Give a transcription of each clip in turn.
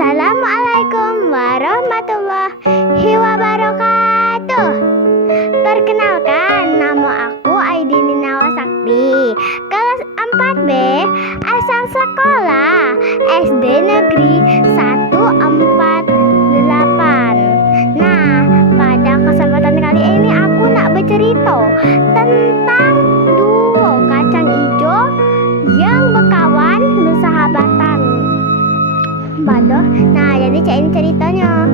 Assalamualaikum warahmatullahi wabarakatuh. Perkenalkan, nama aku Aidini Nawasakti, kelas 4B, asal sekolah SD Negeri 148. Nah, pada kesempatan kali ini aku nak bercerita tentang duo kacang hijau yang berkawan bersahabatan. Nah, jadi ini ceritanya.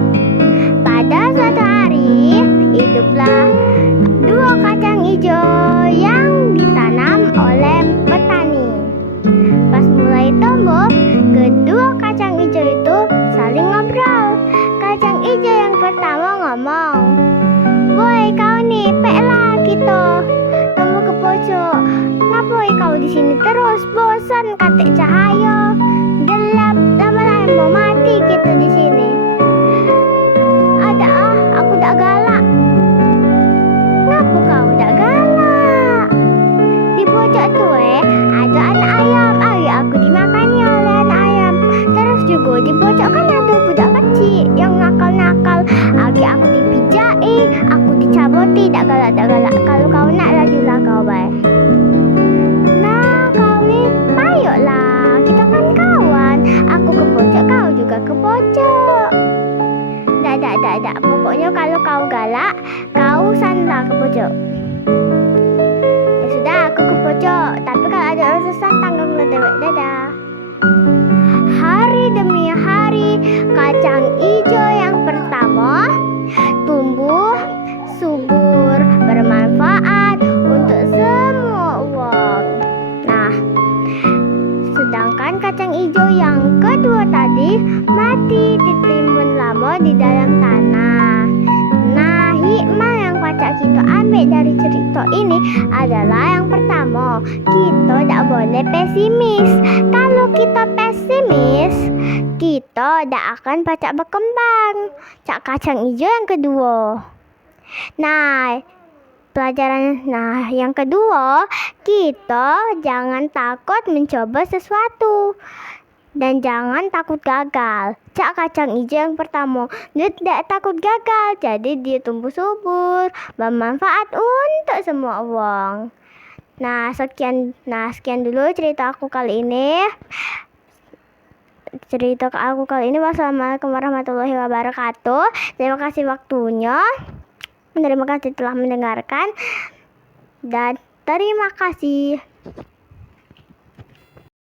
Pada suatu hari, hiduplah dua kacang hijau yang ditanam oleh petani. Pas mulai tumbuh, kedua kacang hijau itu saling ngobrol. Kacang hijau yang pertama ngomong, "Woi kau nih, peklah kita tumbuh ke pojok. Ngapoi kau di sini terus? Bosan katik cahaya, gelap, lama-lama mau mati kita di sini." Aku tak galak. Ngapa kau tak galak? Di pojok tu ada anak ayam. Aku dimakannya oleh anak ayam. Terus juga di pojok kan ada budak kecil yang nakal-nakal. Aku dipijai, aku dicaboti. Tak galak. Kalau kau nak lajulah kau baik. Nah, kau ni payoklah. Kita kan kawan. Aku ke pojok, kau juga ke pojok. Tak. Pokoknya kalau kau galak, kau sana ke pojok. Ya sudah, aku ke pojok. Tapi kalau ada urusan tanggung dewek. Dadah. Hari demi hari, kacang hijau yang pertama tumbuh subur, bermanfaat untuk semua orang. Nah, sedangkan kacang hijau yang kedua tadi mati ditimbun lama di dalam tanah. Nah, hikmah yang pacak kita ambil dari cerita ini adalah yang pertama, kita tak boleh pesimis. Kalau kita pesimis, kita tak akan pacak berkembang. Cak kacang hijau yang kedua. Nah, yang kedua, kita jangan takut mencoba sesuatu dan jangan takut gagal. Cak kacang hijau yang pertama, dia tidak takut gagal, jadi dia tumbuh subur, bermanfaat untuk semua orang. Nah, sekian dulu cerita aku kali ini. Wassalamualaikum warahmatullahi wabarakatuh. Terima kasih waktunya. Terima kasih telah mendengarkan dan terima kasih.